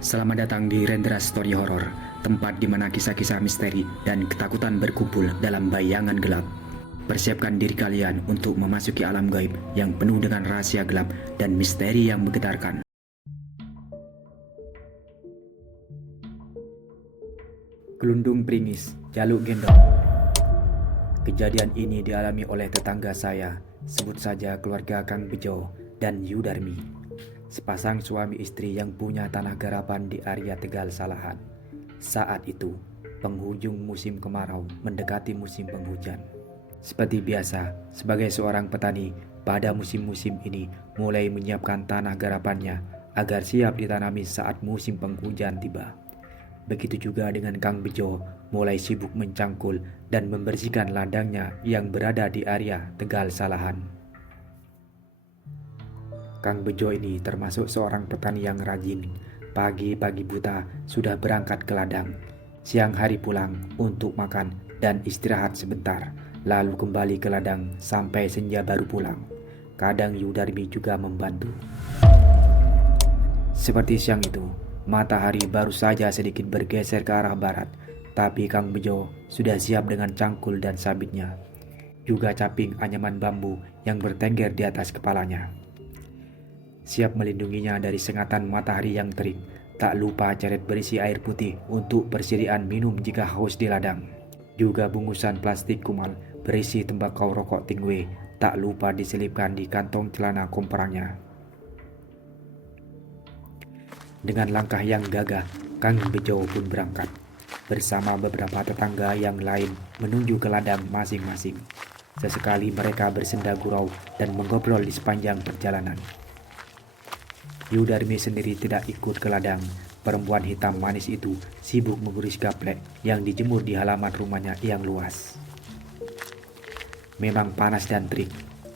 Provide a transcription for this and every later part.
Selamat datang di Rendra Story Horror, tempat di mana kisah-kisah misteri dan ketakutan berkumpul dalam bayangan gelap. Persiapkan diri kalian untuk memasuki alam gaib yang penuh dengan rahasia gelap dan misteri yang menggetarkan. Gelundung Pringis, Jaluk Gendong. Kejadian ini dialami oleh tetangga saya, sebut saja keluarga Kang Bejo dan Yudarmi. Sepasang suami istri yang punya tanah garapan di area Tegal Salahan. Saat itu, penghujung musim kemarau mendekati musim penghujan. Seperti biasa, sebagai seorang petani, pada musim-musim ini mulai menyiapkan tanah garapannya agar siap ditanami saat musim penghujan tiba. Begitu juga dengan Kang Bejo, mulai sibuk mencangkul dan membersihkan ladangnya yang berada di area Tegal Salahan. Kang Bejo ini termasuk seorang petani yang rajin. Pagi-pagi buta sudah berangkat ke ladang. Siang hari pulang untuk makan dan istirahat sebentar. Lalu kembali ke ladang sampai senja baru pulang. Kadang Yudarmi juga membantu. Seperti siang itu, matahari baru saja sedikit bergeser ke arah barat. Tapi Kang Bejo sudah siap dengan cangkul dan sabitnya. Juga caping anyaman bambu yang bertengger di atas kepalanya. Siap melindunginya dari sengatan matahari yang terik. Tak lupa ceret berisi air putih untuk persediaan minum jika haus di ladang. Juga bungkusan plastik kumal berisi tembakau rokok tingwe tak lupa diselipkan di kantong celana komporanya. Dengan langkah yang gagah, Kang Bejo pun berangkat bersama beberapa tetangga yang lain menuju ke ladang masing-masing. Sesekali mereka bersenda gurau dan mengobrol di sepanjang perjalanan. Yudarmi sendiri tidak ikut ke ladang. Perempuan hitam manis itu sibuk mengurus gaplek yang dijemur di halaman rumahnya yang luas. Memang panas dan terik,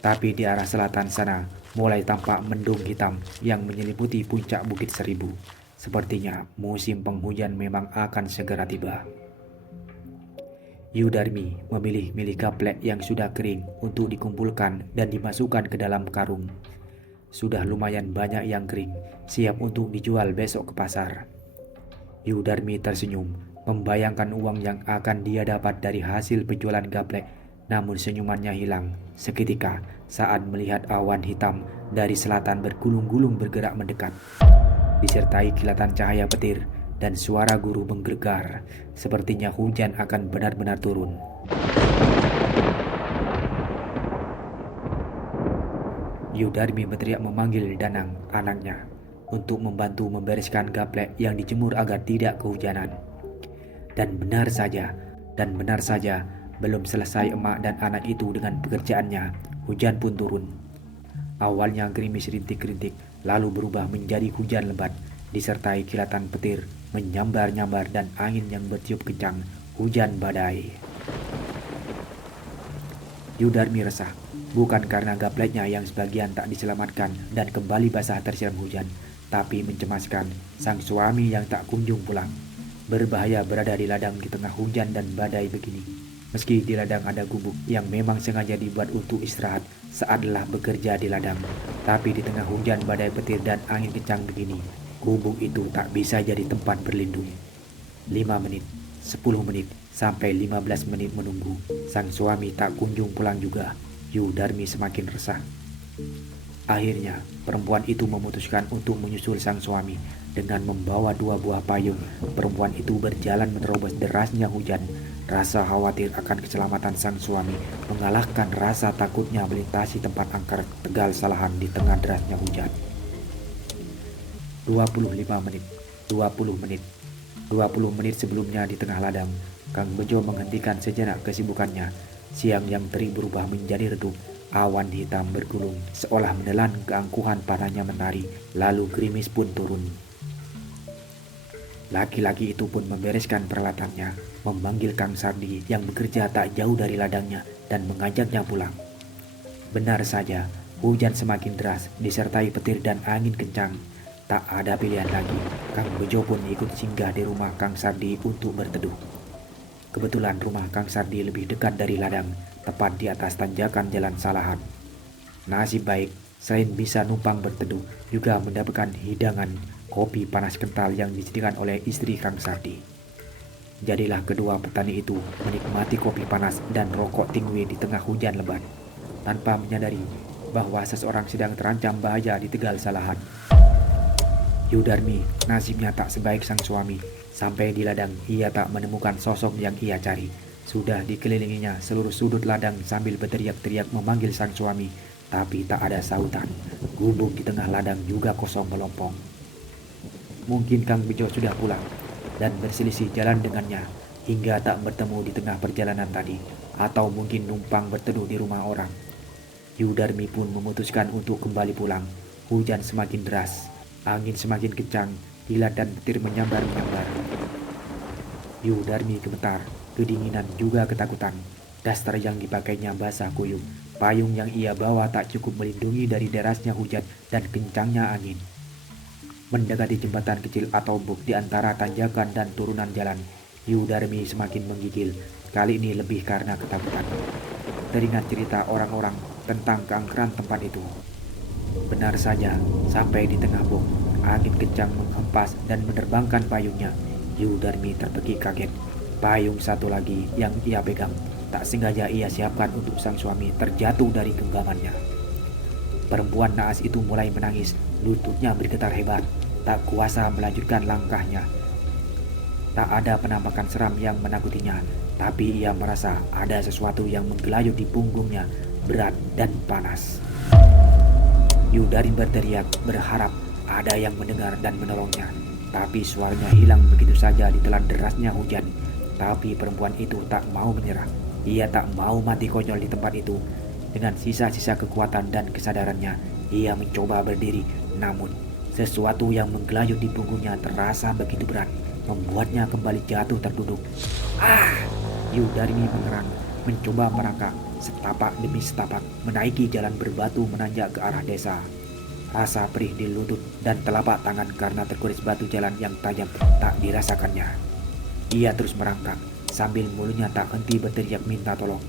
tapi di arah selatan sana mulai tampak mendung hitam yang menyelimuti puncak Bukit Seribu. Sepertinya musim penghujan memang akan segera tiba. Yudarmi memilih-milih gaplek yang sudah kering untuk dikumpulkan dan dimasukkan ke dalam karung. Sudah lumayan banyak yang kering, siap untuk dijual besok ke pasar. Yudarmi tersenyum, membayangkan uang yang akan dia dapat dari hasil penjualan gaplek. Namun senyumannya hilang seketika saat melihat awan hitam dari selatan bergulung-gulung bergerak mendekat. Disertai kilatan cahaya petir dan suara guru menggelegar, sepertinya hujan akan benar-benar turun. Yudarmi berteriak memanggil Danang, anaknya, untuk membantu membereskan gaplek yang dijemur agar tidak kehujanan. Dan benar saja, belum selesai emak dan anak itu dengan pekerjaannya, hujan pun turun. Awalnya gerimis rintik-rintik, lalu berubah menjadi hujan lebat, disertai kilatan petir, menyambar-nyambar dan angin yang bertiup kencang, hujan badai. Yudarmi resah, bukan karena gapleknya yang sebagian tak diselamatkan dan kembali basah tersiram hujan, tapi mencemaskan sang suami yang tak kunjung pulang. Berbahaya berada di ladang di tengah hujan dan badai begini. Meski di ladang ada gubuk yang memang sengaja dibuat untuk istirahat saat lelah bekerja di ladang, tapi di tengah hujan badai petir dan angin kencang begini, gubuk itu tak bisa jadi tempat berlindung. 5 menit, 10 menit, sampai 15 menit menunggu. Sang suami tak kunjung pulang juga. Yudarmi semakin resah. Akhirnya, perempuan itu memutuskan untuk menyusul sang suami. Dengan membawa 2 buah payung, perempuan itu berjalan menerobos derasnya hujan. Rasa khawatir akan keselamatan sang suami mengalahkan rasa takutnya melintasi tempat angker Tegal Salahan di tengah derasnya hujan. 25 menit, 20 menit. 20 menit sebelumnya di tengah ladang, Kang Bejo menghentikan sejenak kesibukannya. Siang yang terik berubah menjadi redup. Awan hitam bergulung seolah menelan keangkuhan panahnya menari. Lalu gerimis pun turun. Laki-laki itu pun membereskan peralatannya, memanggil Kang Sardi yang bekerja tak jauh dari ladangnya dan mengajaknya pulang. Benar saja, hujan semakin deras disertai petir dan angin kencang. Tak ada pilihan lagi, Kang Bejo pun ikut singgah di rumah Kang Sardi untuk berteduh. Kebetulan rumah Kang Sardi lebih dekat dari ladang, tepat di atas tanjakan jalan Salahan. Nasib baik, selain bisa numpang berteduh, juga mendapatkan hidangan kopi panas kental yang disediakan oleh istri Kang Sardi. Jadilah kedua petani itu menikmati kopi panas dan rokok tinggi di tengah hujan lebat, tanpa menyadari bahwa seseorang sedang terancam bahaya di Tegal Salahan. Yudarmi nasibnya tak sebaik sang suami. Sampai di ladang ia tak menemukan sosok yang ia cari. Sudah dikelilinginya seluruh sudut ladang sambil berteriak-teriak memanggil sang suami, tapi tak ada sautan. Gubuk di tengah ladang juga kosong melompong. Mungkin Kang Bejo sudah pulang dan berselisih jalan dengannya hingga tak bertemu di tengah perjalanan tadi, atau mungkin numpang berteduh di rumah orang. Yudarmi pun memutuskan untuk kembali pulang. Hujan semakin deras, angin semakin kencang, kilat dan petir menyambar-menyambar. Yudarmi gemetar, kedinginan juga ketakutan. Daster yang dipakainya basah kuyup. Payung yang ia bawa tak cukup melindungi dari derasnya hujan dan kencangnya angin. Mendekati jembatan kecil atau buk di antara tanjakan dan turunan jalan, Yudarmi semakin menggigil. Kali ini lebih karena ketakutan. Teringat cerita orang-orang tentang keangkeran tempat itu. Benar saja, sampai di tengah buk, angin kencang menghempas dan menerbangkan payungnya. Yudarmi terpekik kaget. Payung satu lagi yang ia pegang tak sengaja ia siapkan untuk sang suami terjatuh dari genggamannya. Perempuan naas itu mulai menangis, lututnya bergetar hebat, tak kuasa melanjutkan langkahnya. Tak ada penampakan seram yang menakutinya, tapi ia merasa ada sesuatu yang menggelayut di punggungnya, berat dan panas. Yudarmi berteriak, berharap ada yang mendengar dan menolongnya, tapi suaranya hilang begitu saja ditelan derasnya hujan. Tapi perempuan itu tak mau menyerah. Ia tak mau mati konyol di tempat itu. Dengan sisa-sisa kekuatan dan kesadarannya, ia mencoba berdiri, namun sesuatu yang menggelayut di punggungnya terasa begitu berat, membuatnya kembali jatuh terduduk. Yudarmi mengerang, mencoba merangkak, setapak demi setapak, menaiki jalan berbatu menanjak ke arah desa. Rasa perih di lutut dan telapak tangan karena terkuris batu jalan yang tajam tak dirasakannya. Ia terus merangkak, sambil mulutnya tak henti berteriak minta tolong,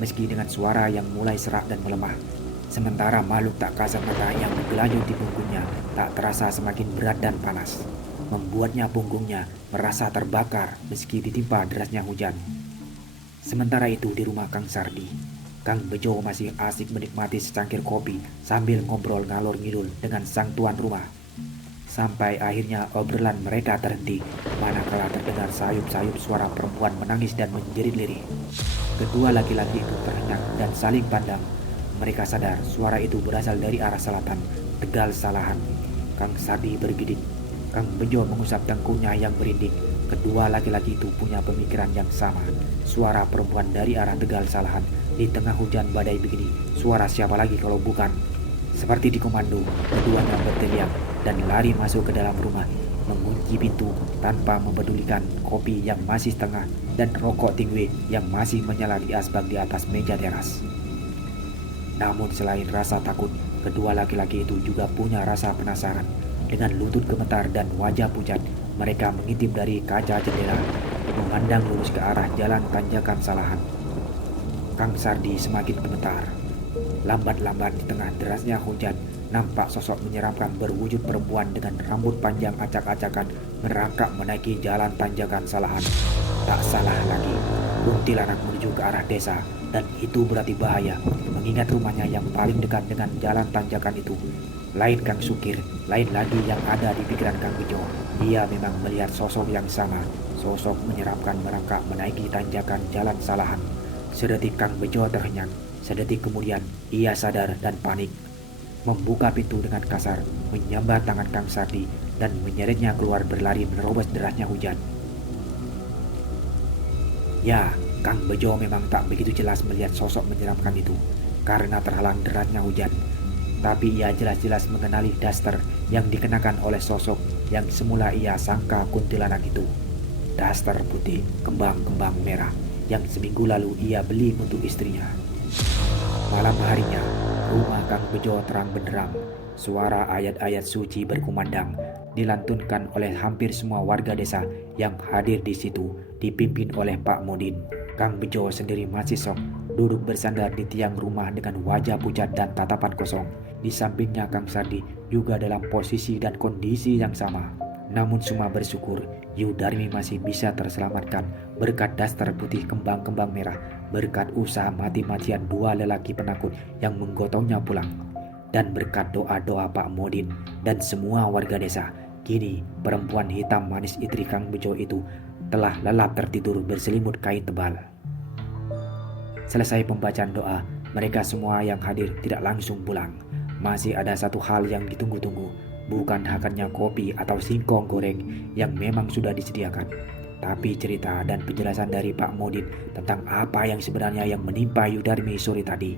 meski dengan suara yang mulai serak dan melemah. Sementara makhluk tak kasat mata yang menggelayut di punggungnya tak terasa semakin berat dan panas, membuatnya punggungnya merasa terbakar meski ditimpa derasnya hujan. Sementara itu di rumah Kang Sardi, Kang Bejo masih asik menikmati secangkir kopi sambil ngobrol ngalor ngidul dengan sang tuan rumah. Sampai akhirnya obrolan mereka terhenti, manakala terdengar sayup-sayup suara perempuan menangis dan menjerit lirih. Kedua laki-laki itu terhenyak dan saling pandang. Mereka sadar suara itu berasal dari arah selatan, Tegal Salahan. Kang Sardi bergidik. Kang Bejo mengusap tengkuknya yang berinding. Kedua laki-laki itu punya pemikiran yang sama. Suara perempuan dari arah Tegal Salahan. Di tengah hujan badai begini, suara siapa lagi kalau bukan? Seperti dikomando, keduanya berteriak dan lari masuk ke dalam rumah, mengunci pintu tanpa mempedulikan kopi yang masih setengah dan rokok tinggi yang masih menyala di asbak di atas meja teras. Namun selain rasa takut, kedua laki-laki itu juga punya rasa penasaran. Dengan lutut gemetar dan wajah pucat, mereka mengintip dari kaca jendela, memandang lurus ke arah jalan tanjakan Salahan. Kang Sardi semakin gemetar. Lambat-lambat di tengah derasnya hujan, nampak sosok menyeramkan berwujud perempuan dengan rambut panjang acak-acakan merangkak menaiki jalan tanjakan Salahan. Tak salah lagi, kuntilanak menuju ke arah desa, dan itu berarti bahaya, mengingat rumahnya yang paling dekat dengan jalan tanjakan itu. Lain Kang Sukir, lain lagi yang ada di pikiran Kang Bejo. Ia memang melihat sosok yang sama, sosok menyeramkan merangkak menaiki tanjakan jalan Salahan. Sedetik Kang Bejo terhenyak. Sedetik kemudian, ia sadar dan panik. Membuka pintu dengan kasar, menyambar tangan Kang Sardi, dan menyeretnya keluar berlari menerobos derasnya hujan. Ya, Kang Bejo memang tak begitu jelas melihat sosok menyeramkan itu, karena terhalang derasnya hujan. Tapi ia jelas-jelas mengenali daster yang dikenakan oleh sosok yang semula ia sangka kuntilanak itu. Daster putih, kembang-kembang merah, yang seminggu lalu ia beli untuk istrinya. Malam harinya, rumah Kang Bejo terang benderang. Suara ayat-ayat suci berkumandang, dilantunkan oleh hampir semua warga desa yang hadir di situ, dipimpin oleh Pak Modin. Kang Bejo sendiri masih sok, duduk bersandar di tiang rumah dengan wajah pucat dan tatapan kosong. Di sampingnya Kang Sardi juga dalam posisi dan kondisi yang sama. Namun semua bersyukur Yu Darmi masih bisa terselamatkan berkat daster putih kembang-kembang merah, berkat usaha mati-matian dua lelaki penakut yang menggotongnya pulang, dan berkat doa-doa Pak Modin dan semua warga desa. Kini perempuan hitam manis istri Kang Bejo itu telah lelap tertidur berselimut kain tebal. Selesai pembacaan doa, mereka semua yang hadir tidak langsung pulang. Masih ada satu hal yang ditunggu-tunggu, bukan hakannya kopi atau singkong goreng yang memang sudah disediakan, tapi cerita dan penjelasan dari Pak Modin tentang apa yang sebenarnya yang menimpa Yu Darmi sore tadi.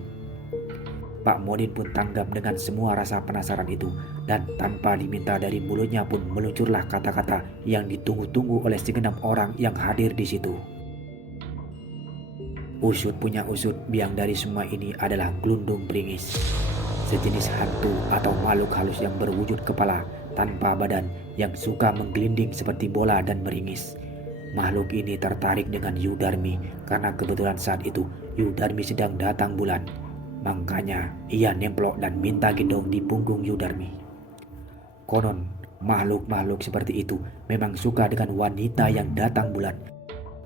Pak Modin pun tanggap dengan semua rasa penasaran itu, dan tanpa diminta dari mulutnya pun meluncurlah kata-kata yang ditunggu-tunggu oleh segenap orang yang hadir di situ. Usut punya usut, biang dari semua ini adalah Glundung Pringis, sejenis hantu atau makhluk halus yang berwujud kepala tanpa badan yang suka menggelinding seperti bola dan meringis. Makhluk ini tertarik dengan Yu Darmi karena kebetulan saat itu Yu Darmi sedang datang bulan. Makanya ia nemplok dan minta gendong di punggung Yu Darmi. Konon makhluk-makhluk seperti itu memang suka dengan wanita yang datang bulan.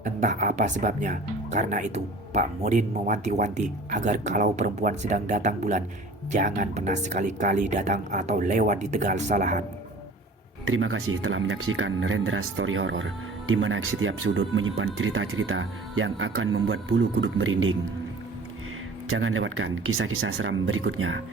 Entah apa sebabnya, karena itu Pak Modin mewanti-wanti agar kalau perempuan sedang datang bulan, jangan pernah sekali-kali datang atau lewat di Tegal Salahan. Terima kasih telah menyaksikan Rendra Story Horror, di mana setiap sudut menyimpan cerita-cerita yang akan membuat bulu kuduk merinding. Jangan lewatkan kisah-kisah seram berikutnya.